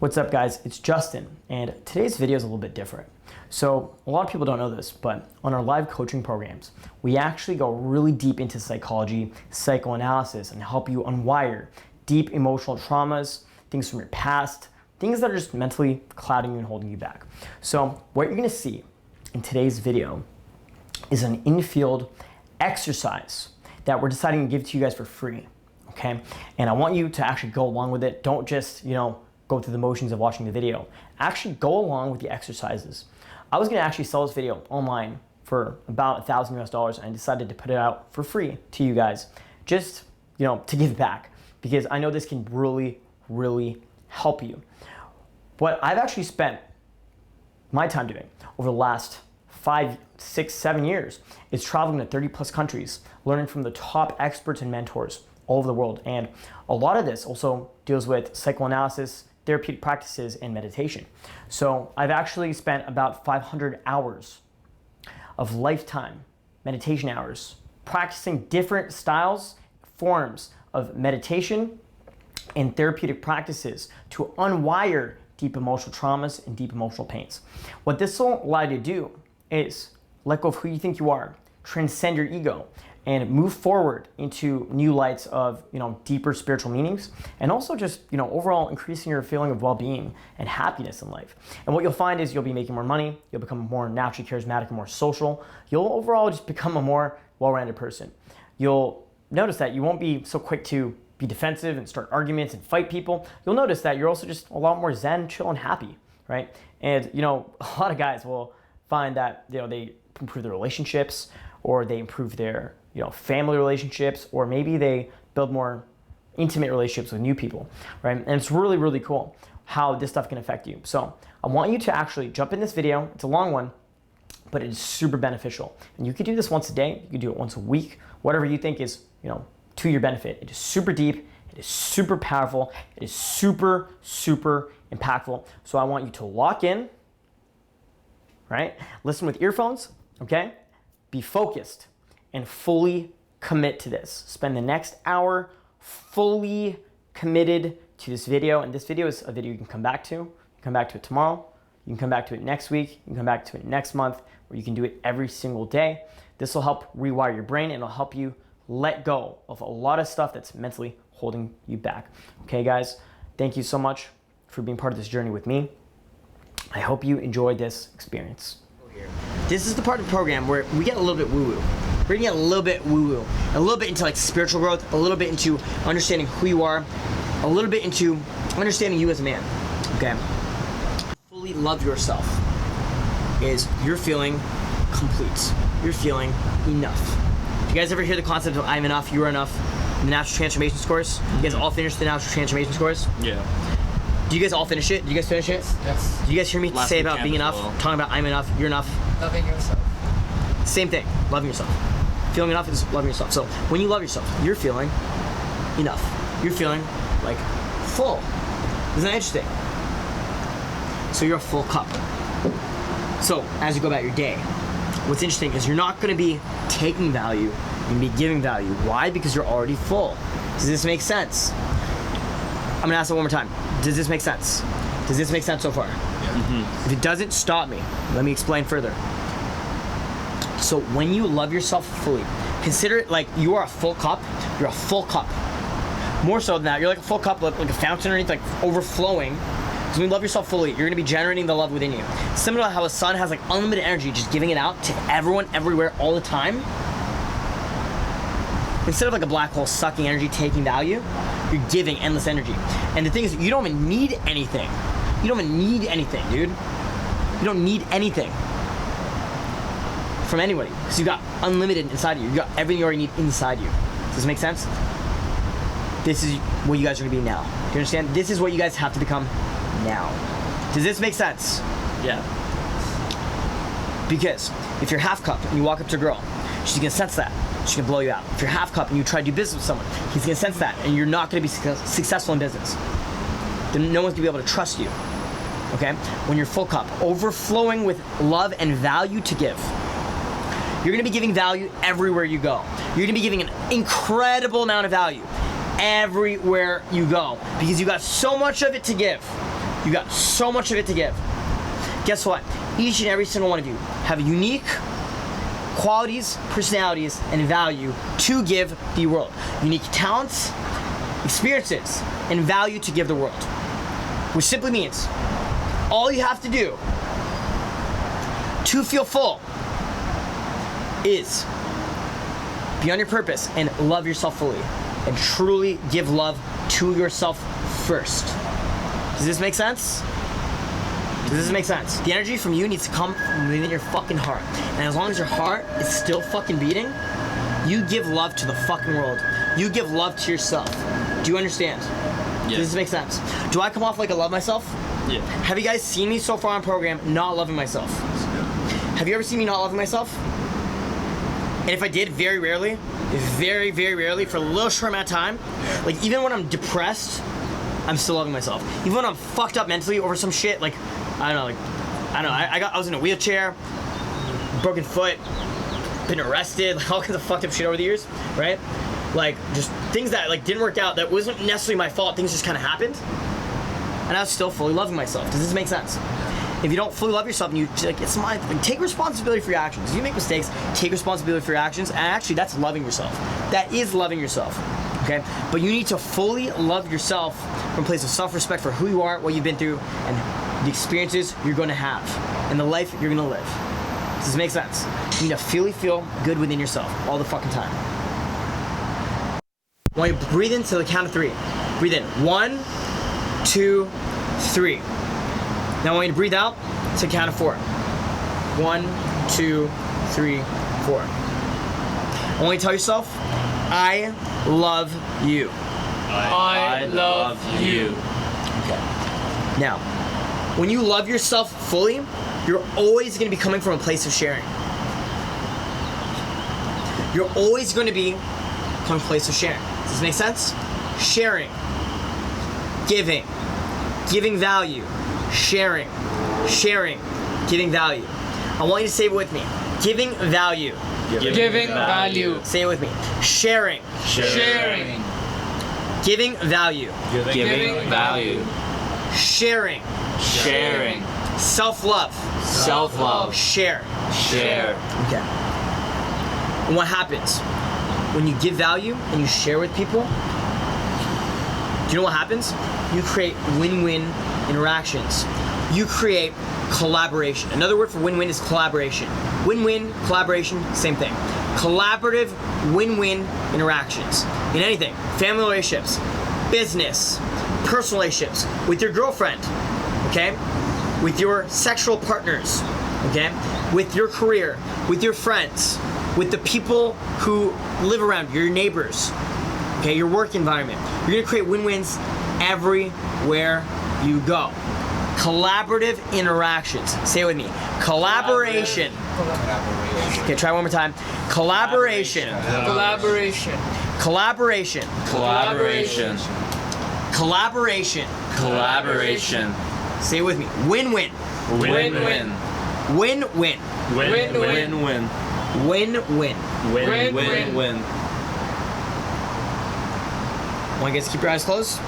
What's up guys, it's Justin, and today's video is a little bit different. So a lot of people don't know this, but on our live coaching programs, we actually go really deep into psychology, psychoanalysis, and help you unwire deep emotional traumas, things from your past, things that are just mentally clouding you and holding you back. So what you're gonna see in today's video is an in-field exercise that we're deciding to give to you guys for free, okay? And I want you to actually go along with it. Don't just, go through the motions of watching the video. Actually go along with the exercises. I was gonna actually sell this video online for about $1,000 and I decided to put it out for free to you guys, just to give back, because I know this can really, really help you. What I've actually spent my time doing over the last 5, 6, 7 years is traveling to 30 plus countries, learning from the top experts and mentors all over the world. And a lot of this also deals with psychoanalysis, therapeutic practices, and meditation. So I've actually spent about 500 hours of lifetime meditation hours practicing different styles, forms of meditation and therapeutic practices to unwire deep emotional traumas and deep emotional pains. What this will allow you to do is let go of who you think you are, transcend your ego, and move forward into new lights of deeper spiritual meanings, and also just overall increasing your feeling of well-being and happiness in life. And what you'll find is you'll be making more money, you'll become more naturally charismatic and more social, you'll overall just become a more well-rounded person. You'll notice that you won't be so quick to be defensive and start arguments and fight people. You'll notice that you're also just a lot more zen, chill, and happy, right? And a lot of guys will find that they improve their relationships, or they improve their family relationships, or maybe they build more intimate relationships with new people, right? And it's really, really cool how this stuff can affect you. So I want you to actually jump in this video. It's a long one, but it is super beneficial. And you could do this once a day, you could do it once a week, whatever you think is to your benefit. It is super deep, it is super powerful, it is super, super impactful. So I want you to lock in, right? Listen with earphones, okay? Be focused and fully commit to this. Spend the next hour fully committed to this video. And this video is a video you can come back to. You can come back to it tomorrow. You can come back to it next week. You can come back to it next month, or you can do it every single day. This will help rewire your brain, and it'll help you let go of a lot of stuff that's mentally holding you back. Okay, guys, thank you so much for being part of this journey with me. I hope you enjoyed this experience. This is the part of the program where we get a little bit woo-woo. We're gonna get a little bit woo-woo, a little bit into like spiritual growth, a little bit into understanding who you are, a little bit into understanding you as a man, okay? Fully love yourself is you're feeling complete. You're feeling enough. You guys ever hear the concept of I'm enough, you are enough, the natural transformation course? You guys all finished the natural transformation course? Yeah. Do you guys all finish it? Do you guys finish it? Yes. Do you guys hear me say about being enough? well. Talking about I'm enough, you're enough? Loving yourself. Same thing, loving yourself. Feeling enough is loving yourself. So when you love yourself, you're feeling enough. You're feeling like full. Isn't that interesting? So you're a full cup. So as you go about your day, what's interesting is you're not gonna be taking value, you're gonna be giving value. Why? Because you're already full. Does this make sense? I'm gonna ask it one more time. Does this make sense? Does this make sense so far? Mm-hmm. If it doesn't, stop me. Let me explain further. So when you love yourself fully, consider it like you are a full cup. You're a full cup. More so than that, you're like a full cup, like a fountain underneath, like overflowing. So when you love yourself fully, you're gonna be generating the love within you. Similar to how a sun has like unlimited energy, just giving it out to everyone, everywhere, all the time. Instead of like a black hole sucking energy, taking value, you're giving endless energy. And the thing is, you don't even need anything. You don't even need anything, dude. You don't need anything from anybody. So you got unlimited inside of you. You got everything you already need inside you. Does this make sense? This is what you guys are gonna be now. Do you understand? This is what you guys have to become now. Does this make sense? Yeah. Because if you're half cup and you walk up to a girl, she's gonna sense that. She's gonna blow you out. If you're half cup and you try to do business with someone, he's gonna sense that, and you're not gonna be successful in business. Then no one's gonna be able to trust you. Okay? When you're full cup, overflowing with love and value to give, you're gonna be giving value everywhere you go. You're gonna be giving an incredible amount of value everywhere you go because you got so much of it to give. You got so much of it to give. Guess what? Each and every single one of you have unique qualities, personalities, and value to give the world. Unique talents, experiences, and value to give the world. Which simply means all you have to do to feel full is be on your purpose and love yourself fully and truly give love to yourself first. Does this make sense? Does this make sense? The energy from you needs to come from within your fucking heart. And as long as your heart is still fucking beating, you give love to the fucking world. You give love to yourself. Do you understand? Yeah. Does this make sense? Do I come off like I love myself? Yeah. Have you guys seen me so far on program not loving myself? Have you ever seen me not loving myself? And if I did, very rarely, for a little short amount of time, like even when I'm depressed, I'm still loving myself. Even when I'm fucked up mentally over some shit, like, I don't know, I was in a wheelchair, broken foot, been arrested, like all kinds of fucked up shit over the years, right? Like just things that like didn't work out, that wasn't necessarily my fault, things just kind of happened. And I was still fully loving myself. Does this make sense? If you don't fully love yourself and you like, it's my, like, take responsibility for your actions. If you make mistakes, take responsibility for your actions, and actually that's loving yourself. That is loving yourself, okay? But you need to fully love yourself from a place of self-respect for who you are, what you've been through, and the experiences you're gonna have, and the life you're gonna live. Does this make sense? You need to feel good within yourself all the fucking time. I want you to breathe into the count of 3. Breathe in. 1, 2, 3. Now I want you to breathe out to the count of 4. 1, 2, 3, 4. I want you to tell yourself, I love you. I love you. Okay. Now, when you love yourself fully, you're always going to be coming from a place of sharing. You're always going to be coming from a place of sharing. Does this make sense? Sharing. Giving value. Sharing, giving value. I want you to say it with me. Giving value. Giving value. Say it with me. Sharing. Giving value. Giving value. Sharing. Self-love. Share. Okay. And what happens when you give value and you share with people? Do you know what happens? You create win-win interactions. You create collaboration. Another word for win-win is collaboration. Win-win, collaboration, same thing. Collaborative win-win interactions in anything. Family relationships, business, personal relationships, with your girlfriend, okay? With your sexual partners, okay? With your career, with your friends, with the people who live around you, your neighbors, okay? Your work environment. You're gonna create win-wins everywhere you go. Collaborative interactions. Say it with me. Collaboration. Okay, try one more time. Collaboration. Say it with me. Win-win. Win-win. Win-win. Win-win. Win-win. Win-win. Want you guys to keep your eyes closed?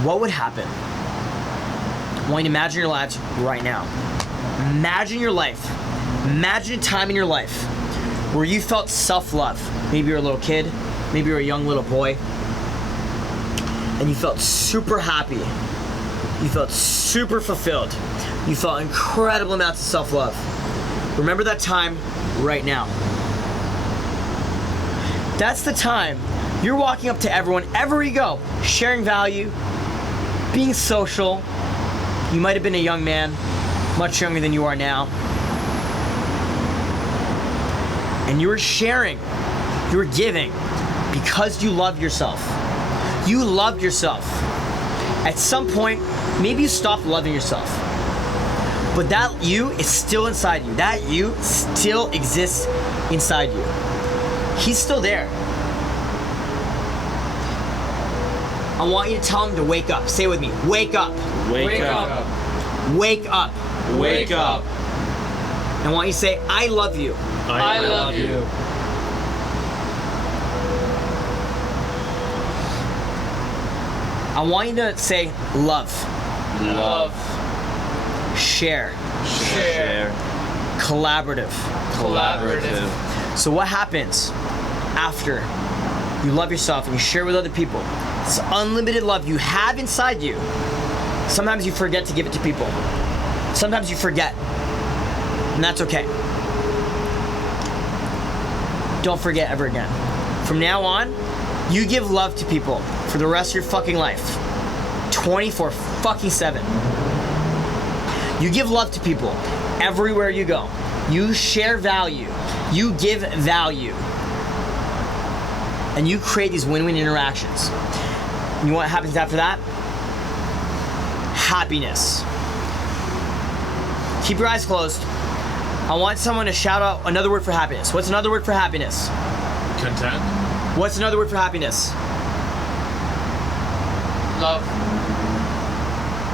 What would happen? I want you to imagine your lives right now. Imagine your life. Imagine a time in your life where you felt self-love. Maybe you're a little kid, maybe you're a young little boy, and you felt super happy. You felt super fulfilled. You felt incredible amounts of self-love. Remember that time right now. That's the time you're walking up to everyone, everywhere you go, sharing value, being social. You might have been a young man, much younger than you are now. And you were sharing, you were giving because you love yourself. You loved yourself. At some point, maybe you stopped loving yourself. But that you is still inside you. That you still exists inside you. He's still there. I want you to tell him to wake up. Say it with me. Wake up. Wake up. Wake up. Wake up. And I want you to say, I love you. I love you. I want you to say love, Love. share, Share. collaborative. Collaborative. So what happens after you love yourself and you share with other people? This unlimited love you have inside you. Sometimes you forget to give it to people. Sometimes you forget. And that's okay. Don't forget ever again. From now on, you give love to people for the rest of your fucking life. 24-7. You give love to people everywhere you go. You share value. You give value. And you create these win-win interactions. And you know what happens after that? Happiness. Keep your eyes closed. I want someone to shout out another word for happiness. What's another word for happiness? Content. What's another word for happiness? Love.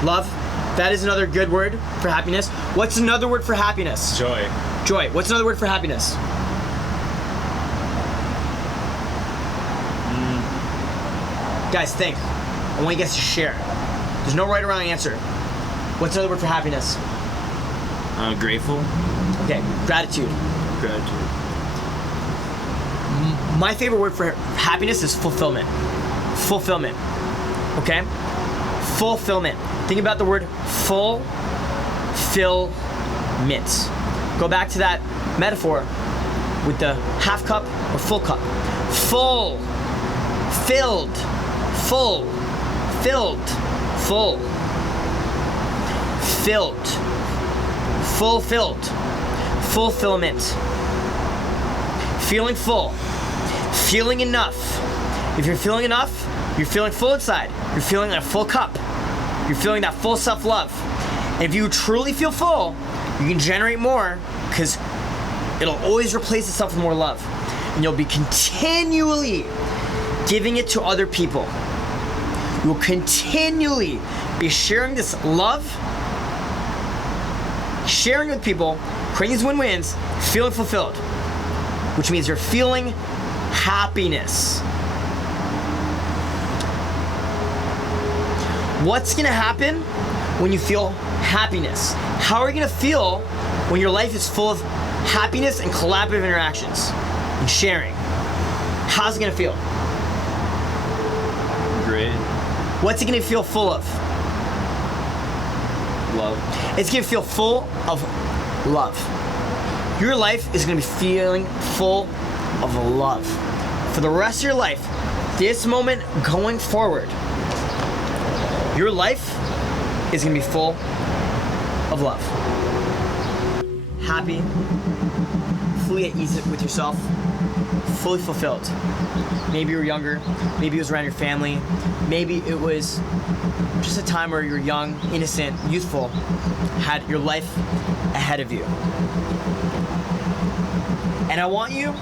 Love. That is another good word for happiness. What's another word for happiness? Joy. Joy. What's another word for happiness? Guys, think. I want you guys to share. There's no right or wrong answer. What's another word for happiness? Grateful. Okay, gratitude. Gratitude. My favorite word for happiness is fulfillment. Fulfillment. Okay? Fulfillment. Think about the word fulfillment. Go back to that metaphor with the half cup or full cup. Full. Filled. Full. Filled. Full. Filled. Fulfilled. Fulfillment. Feeling full. Feeling enough. If you're feeling enough, you're feeling full inside. You're feeling a full cup. You're feeling that full self-love. And if you truly feel full, you can generate more because it'll always replace itself with more love. And you'll be continually giving it to other people. You will continually be sharing this love, sharing with people, creating these win-wins, feeling fulfilled, which means you're feeling happiness. What's gonna happen when you feel happiness? How are you gonna feel when your life is full of happiness and collaborative interactions and sharing? How's it gonna feel? Great. What's it gonna feel full of? Love. It's gonna feel full of love. Your life is gonna be feeling full of love. For the rest of your life, this moment going forward, your life is gonna be full of love. Happy, fully at ease with yourself, fully fulfilled. Maybe you were younger, maybe it was around your family, maybe it was just a time where you're young, innocent, youthful, had your life ahead of you. And I want you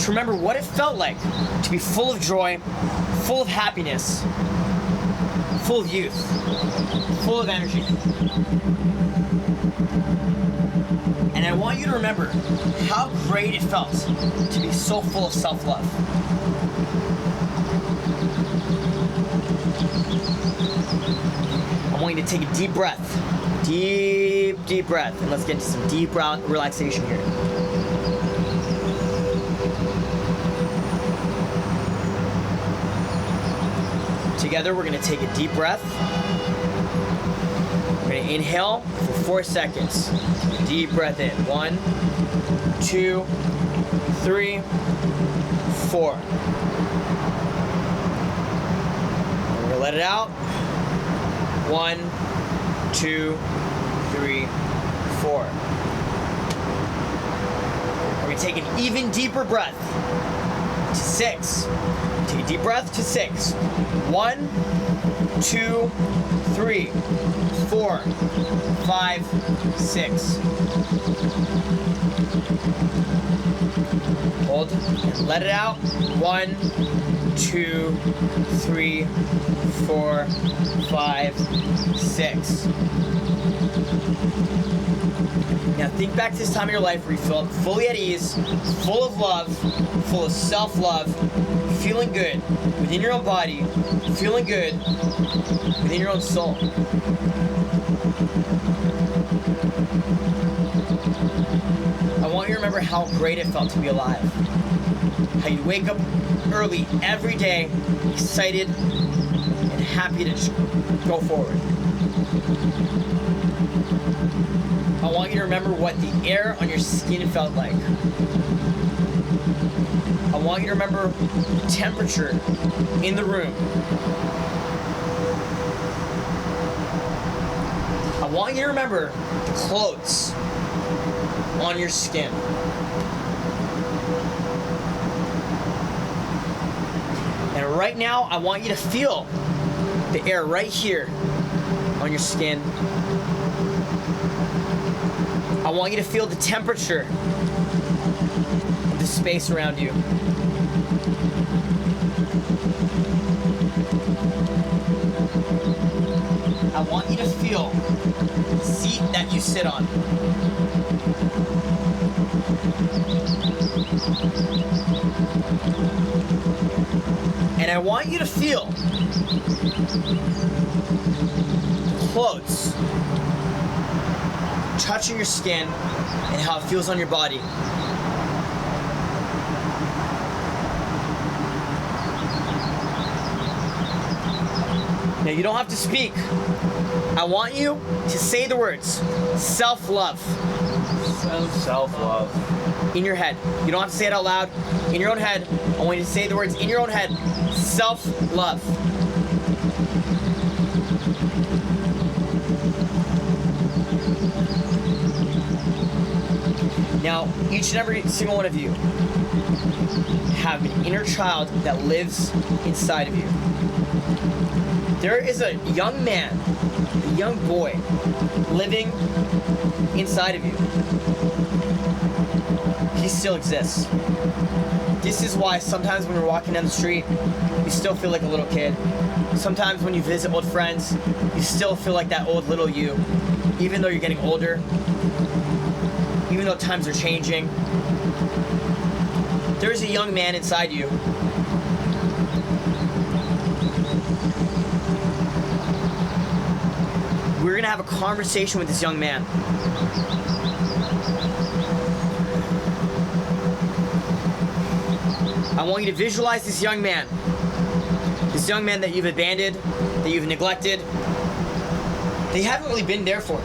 to remember what it felt like to be full of joy, full of happiness, full of youth, full of energy. And I want you to remember how great it felt to be so full of self-love. I want you to take a deep breath. Deep breath. And let's get into some deep relaxation here. Together, we're gonna take a deep breath. We're gonna inhale for 4 seconds. Deep breath in. 1, 2, 3, 4. We're gonna let it out. 1, 2, 3, 4. We're gonna take an even deeper breath to 6. Take a deep breath to 6. 1, 2, 3, 4, 5, 6. Hold and let it out. 1, 2, 3, 4, 5, 6. Now think back to this time in your life where you felt fully at ease, full of love, full of self-love, feeling good within your own body, feeling good within your own soul. I want you to remember how great it felt to be alive. How you wake up early every day, excited and happy to just go forward. I want you to remember what the air on your skin felt like. I want you to remember the temperature in the room. I want you to remember the clothes on your skin. And right now, I want you to feel the air right here on your skin. I want you to feel the temperature of the space around you. I want you to feel the seat that you sit on. And I want you to feel clothes touching your skin and how it feels on your body. Now you don't have to speak. I want you to say the words self-love. Self-love. In your head. You don't have to say it out loud. In your own head. I want you to say the words in your own head. Self-love. Now, each and every single one of you have an inner child that lives inside of you. There is a young man, a young boy, living inside of you. He still exists. This is why sometimes when we're walking down the street, you still feel like a little kid. Sometimes when you visit old friends, you still feel like that old little you, even though you're getting older, even though times are changing. There is a young man inside you. We're going to have a conversation with this young man. I want you to visualize this young man that you've abandoned, that you've neglected, that you haven't really been there for.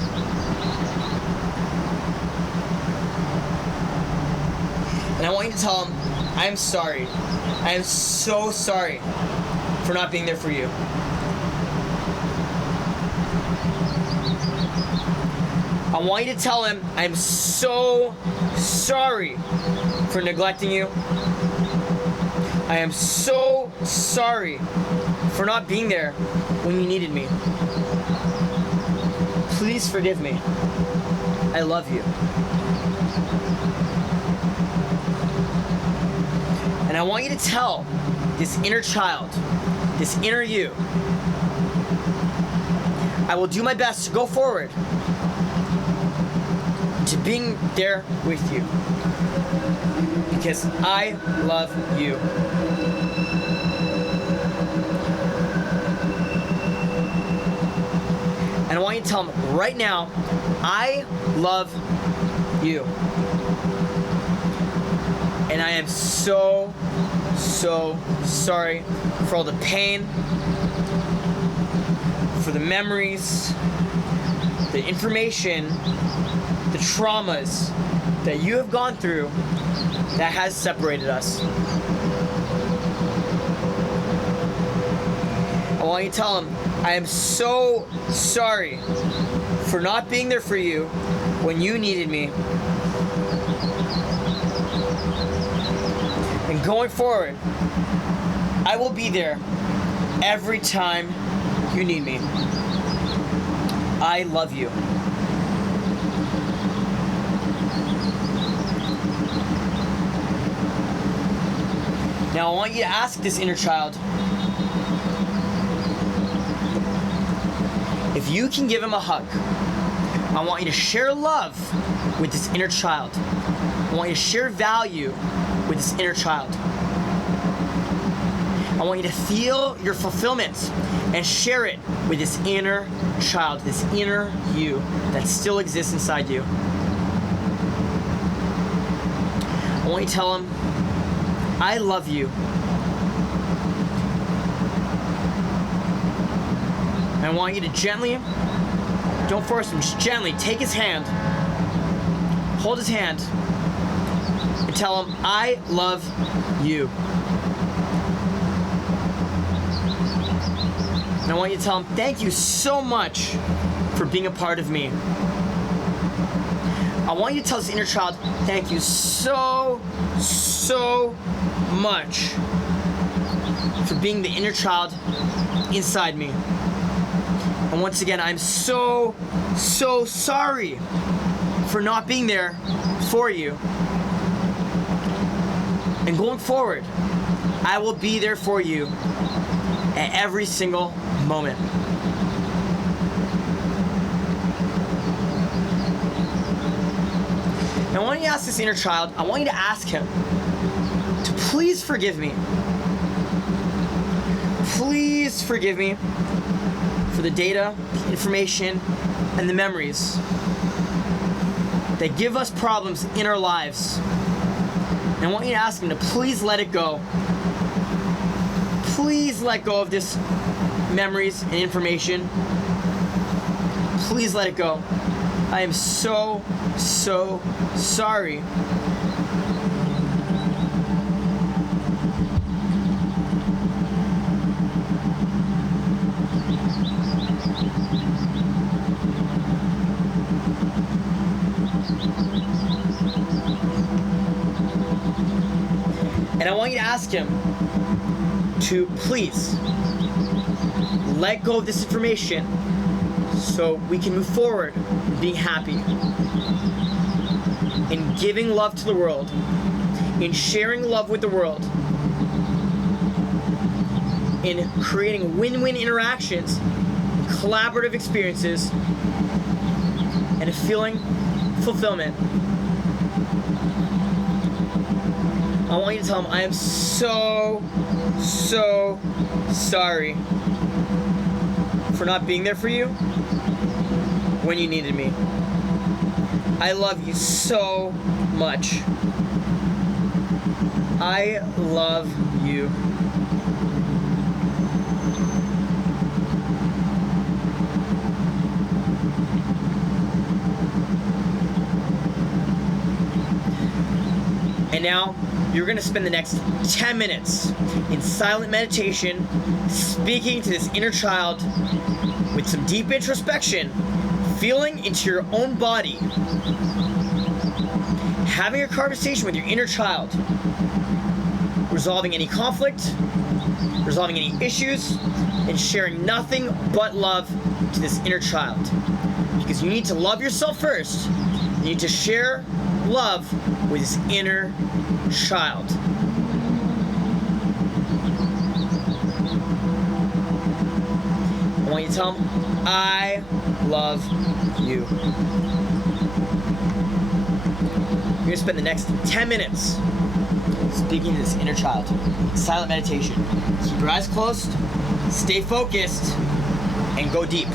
And I want you to tell him, I am sorry. I am so sorry for not being there for you. I want you to tell him, I am so sorry for neglecting you. I am so sorry for not being there when you needed me. Please forgive me. I love you. And I want you to tell this inner child, this inner you, I will do my best to go forward to being there with you because I love you. And I want you to tell him right now, I love you. And I am so sorry for all the pain, for the memories, the information, the traumas that you have gone through that has separated us. I want you to tell him, I am so sorry for not being there for you when you needed me. And going forward, I will be there every time you need me. I love you. Now I want you to ask this inner child, if you can give him a hug I want you to share love with this inner child. I want you to share value with this inner child. I want you to feel your fulfillment and share it with this inner child, this inner you that still exists inside you. I want you to tell him, I love you. And I want you to gently, don't force him, just gently take his hand, hold his hand, and tell him, I love you. And I want you to tell him, thank you so much for being a part of me. I want you to tell this inner child, thank you so much for being the inner child inside me. And once again, I'm so sorry for not being there for you. And going forward, I will be there for you at every single moment. And I want you to ask this inner child, I want you to ask him to please forgive me. Please forgive me for the data, the information, and the memories that give us problems in our lives. And I want you to ask him to please let it go. Please let go of this memories and information. Please let it go. I am so sorry. And I want you to ask him to please let go of this information so we can move forward being happy, in giving love to the world, in sharing love with the world, in creating win-win interactions, collaborative experiences, and feeling fulfillment. I want you to tell him, I am so sorry for not being there for you when you needed me. I love you so much. I love you. And now, you're going to spend the next 10 minutes in silent meditation, speaking to this inner child with some deep introspection, feeling into your own body, having a conversation with your inner child, resolving any conflict, resolving any issues, and sharing nothing but love to this inner child. Because you need to love yourself first. You need to share love with this inner child. I want you to tell him, I love you. You're going to spend the next 10 minutes speaking to this inner child. Silent meditation. Keep your eyes closed, stay focused, and go deep.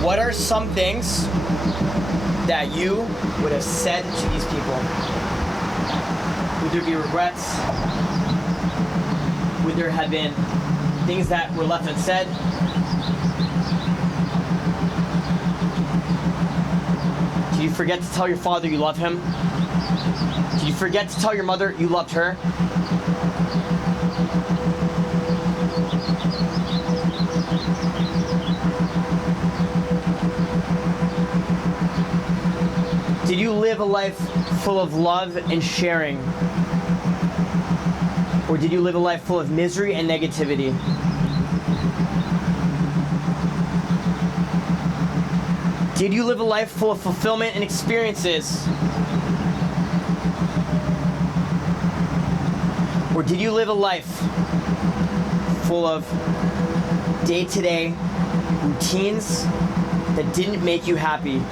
What are some things that you would have said to these people? Would there be regrets? Would there have been things that were left unsaid? Did you forget to tell your father you love him? Did you forget to tell your mother you loved her? Did you live a life full of love and sharing? Or did you live a life full of misery and negativity? Did you live a life full of fulfillment and experiences? Or did you live a life full of day-to-day routines that didn't make you happy?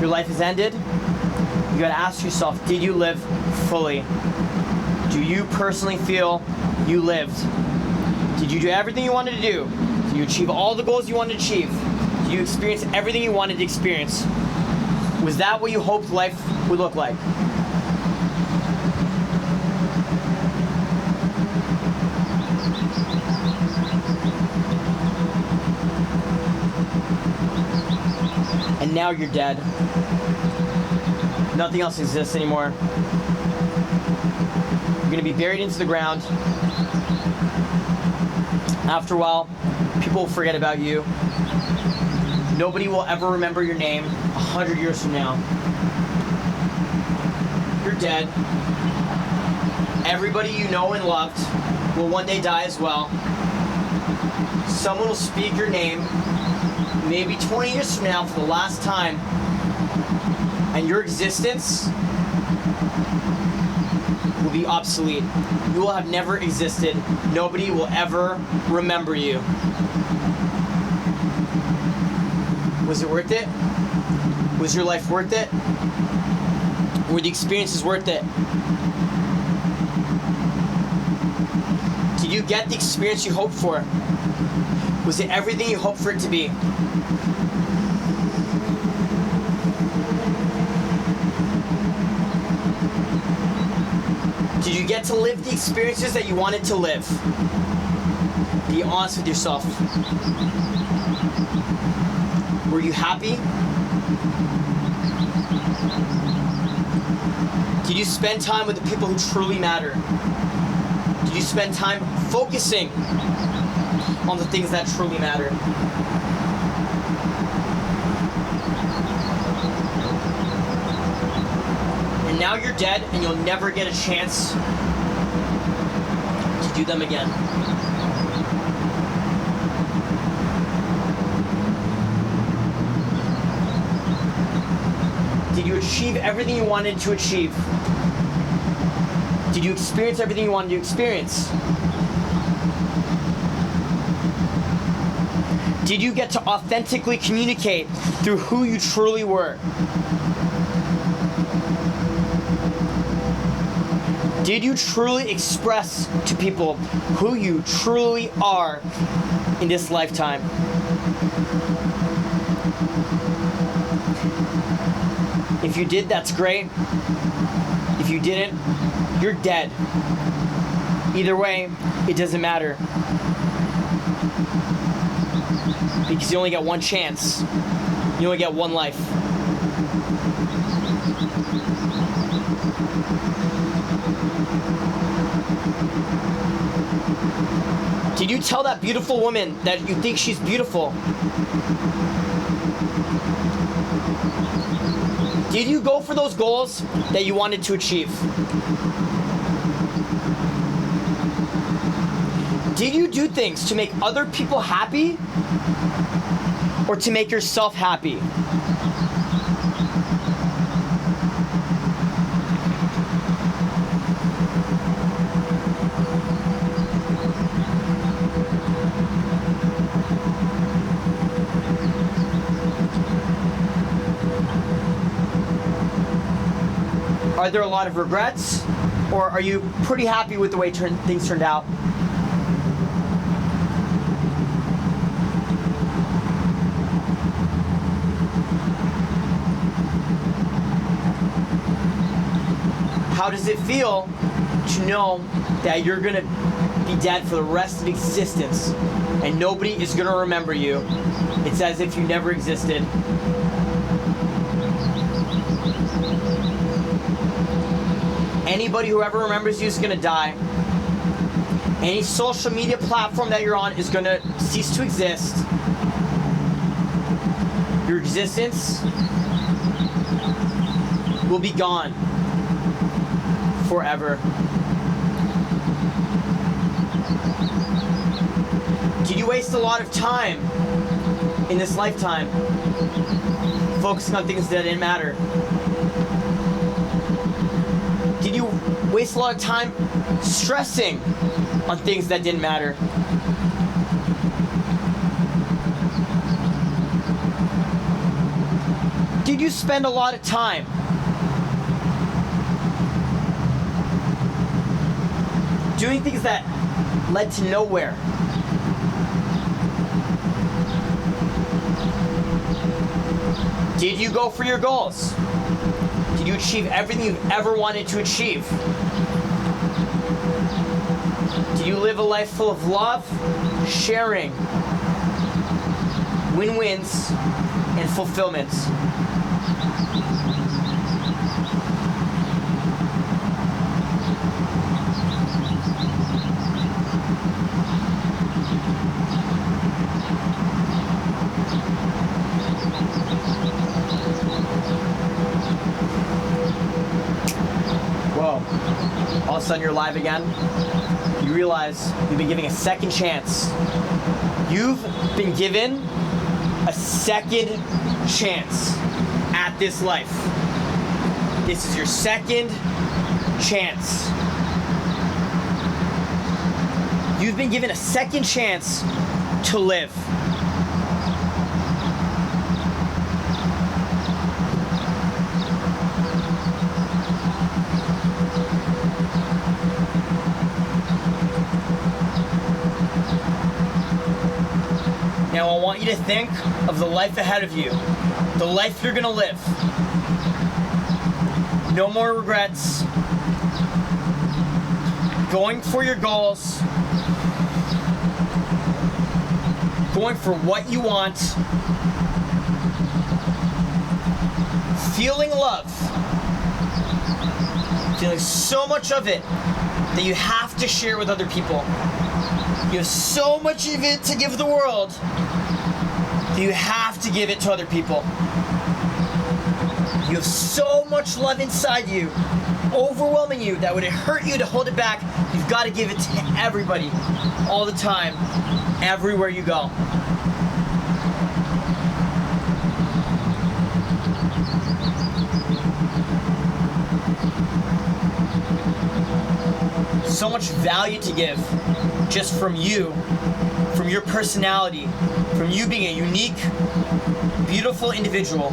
Your life has ended. You gotta ask yourself, did you live fully? Do you personally feel you lived? Did you do everything you wanted to do? Did you achieve all the goals you wanted to achieve? Did you experience everything you wanted to experience? Was that what you hoped life would look like? And now you're dead. Nothing else exists anymore. You're gonna be buried into the ground. After a while, people will forget about you. Nobody will ever remember your name 100 years from now. You're dead. Everybody you know and loved will one day die as well. Someone will speak your name maybe 20 years from now for the last time, and your existence will be obsolete. You will have never existed. Nobody will ever remember you. Was it worth it? Was your life worth it? Were the experiences worth it? Did you get the experience you hoped for? Was it everything you hoped for it to be? Did you get to live the experiences that you wanted to live? Be honest with yourself. Were you happy? Did you spend time with the people who truly matter? Did you spend time focusing on the things that truly matter? And now you're dead and you'll never get a chance to do them again. Did you achieve everything you wanted to achieve? Did you experience everything you wanted to experience? Did you get to authentically communicate through who you truly were? Did you truly express to people who you truly are in this lifetime? If you did, that's great. If you didn't, you're dead. Either way, it doesn't matter. Because you only get one chance. You only get one life. Did you tell that beautiful woman that you think she's beautiful? Did you go for those goals that you wanted to achieve? Did you do things to make other people happy or to make yourself happy? Are there a lot of regrets, or are you pretty happy with the way things turned out? How does it feel to know that you're gonna be dead for the rest of existence and nobody is gonna remember you? It's as if you never existed. Anybody who ever remembers you is gonna die. Any social media platform that you're on is gonna cease to exist. Your existence will be gone forever. Did you waste a lot of time in this lifetime focusing on things that didn't matter? Did you waste a lot of time stressing on things that didn't matter? Did you spend a lot of time doing things that led to nowhere? Did you go for your goals? Did you achieve everything you've ever wanted to achieve? Did you live a life full of love, sharing, win-wins, and fulfillment? All of a sudden you're live again. You realize you've been given a second chance. You've been given a second chance at this life. This is your second chance. You've been given a second chance to live. Now I want you to think of the life ahead of you, the life you're gonna live. No more regrets. Going for your goals. Going for what you want. Feeling love. Feeling so much of it that you have to share with other people. You have so much of it to give the world that you have to give it to other people. You have so much love inside you, overwhelming you, that would it hurt you to hold it back, you've got to give it to everybody, all the time, everywhere you go. So much value to give just from you, from your personality, from you being a unique, beautiful individual.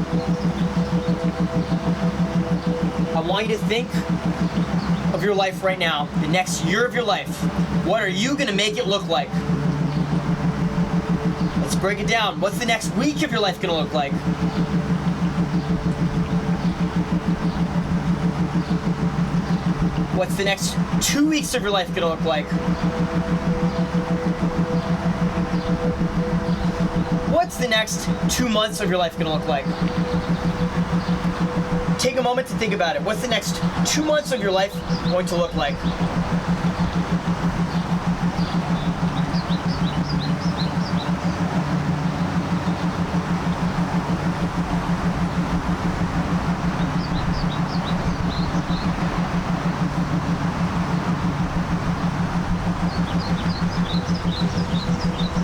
I want you to think of your life right now, the next year of your life. What are you going to make it look like? Let's break it down. What's the next week of your life going to look like? What's the next 2 weeks of your life going to look like? What's the next 2 months of your life going to look like? Take a moment to think about it. What's the next 2 months of your life going to look like?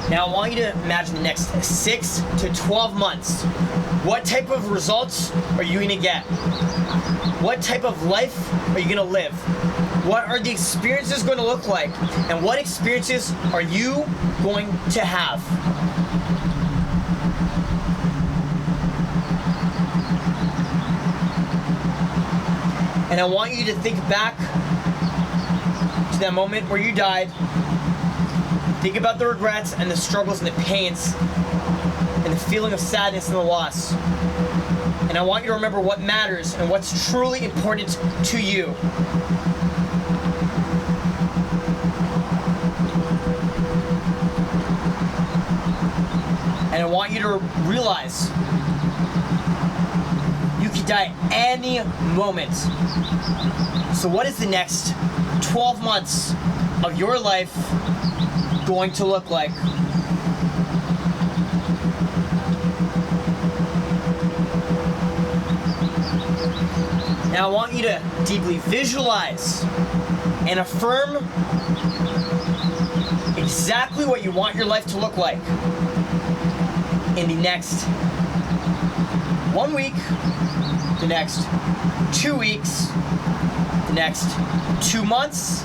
Now I want you to imagine the next 6 to 12 months. What type of results are you going to get? What type of life are you going to live? What are the experiences going to look like? And what experiences are you going to have? And I want you to think back to that moment where you died. Think about the regrets and the struggles and the pains and the feeling of sadness and the loss. And I want you to remember what matters and what's truly important to you. And I want you to realize you could die any moment. So what is the next 12 months of your life going to look like? Now I want you to deeply visualize and affirm exactly what you want your life to look like in the next 1 week, the next 2 weeks, the next 2 months,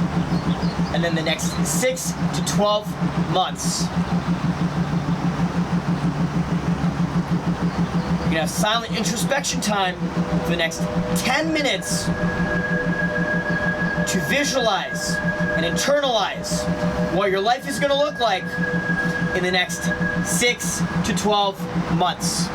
and then the next 6 to 12 months. You're gonna have silent introspection time for the next 10 minutes to visualize and internalize what your life is gonna look like in the next 6 to 12 months.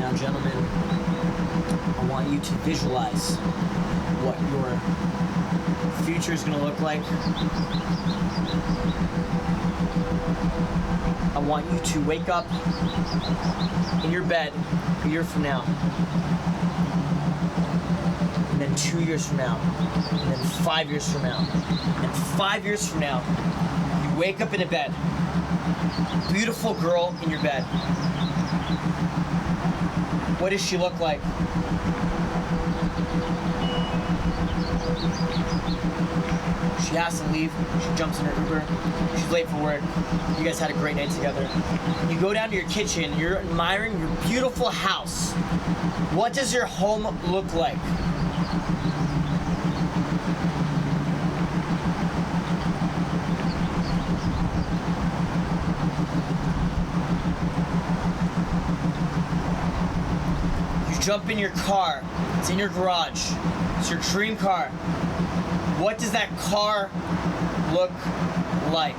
Now, gentlemen, I want you to visualize what your future is going to look like. I want you to wake up in your bed a year from now, and then 2 years from now, and then 5 years from now, and 5 years from now. You wake up in a bed, beautiful girl in your bed. What does she look like? She has to leave. She jumps in her Uber. She's late for work. You guys had a great night together. You go down to your kitchen. You're admiring your beautiful house. What does your home look like? You jump in your car. It's in your garage. It's your dream car. What does that car look like?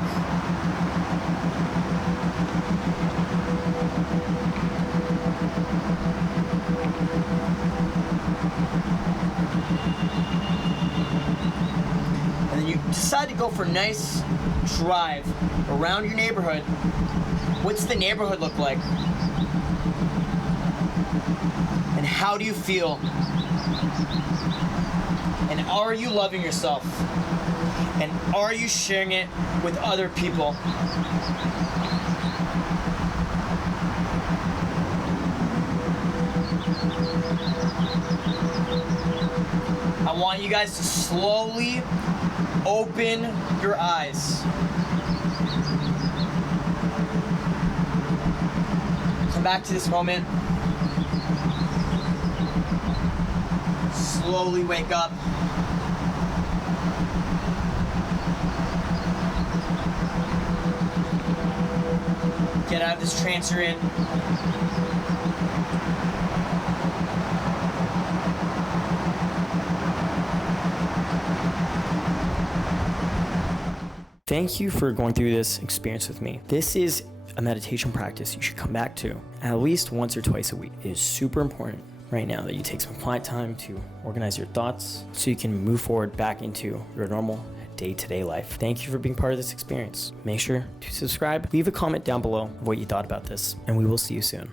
And then you decide to go for a nice drive around your neighborhood. What's the neighborhood look like? And how do you feel? And are you loving yourself? And are you sharing it with other people? I want you guys to slowly open your eyes. Come back to this moment. Slowly wake up. Get out of this trance you're in. Thank you for going through this experience with me. This is a meditation practice you should come back to at least once or twice a week. It is super important right now that you take some quiet time to organize your thoughts so you can move forward back into your normal day-to-day life. Thank you for being part of this experience. Make sure to subscribe, leave a comment down below of what you thought about this, and we will see you soon.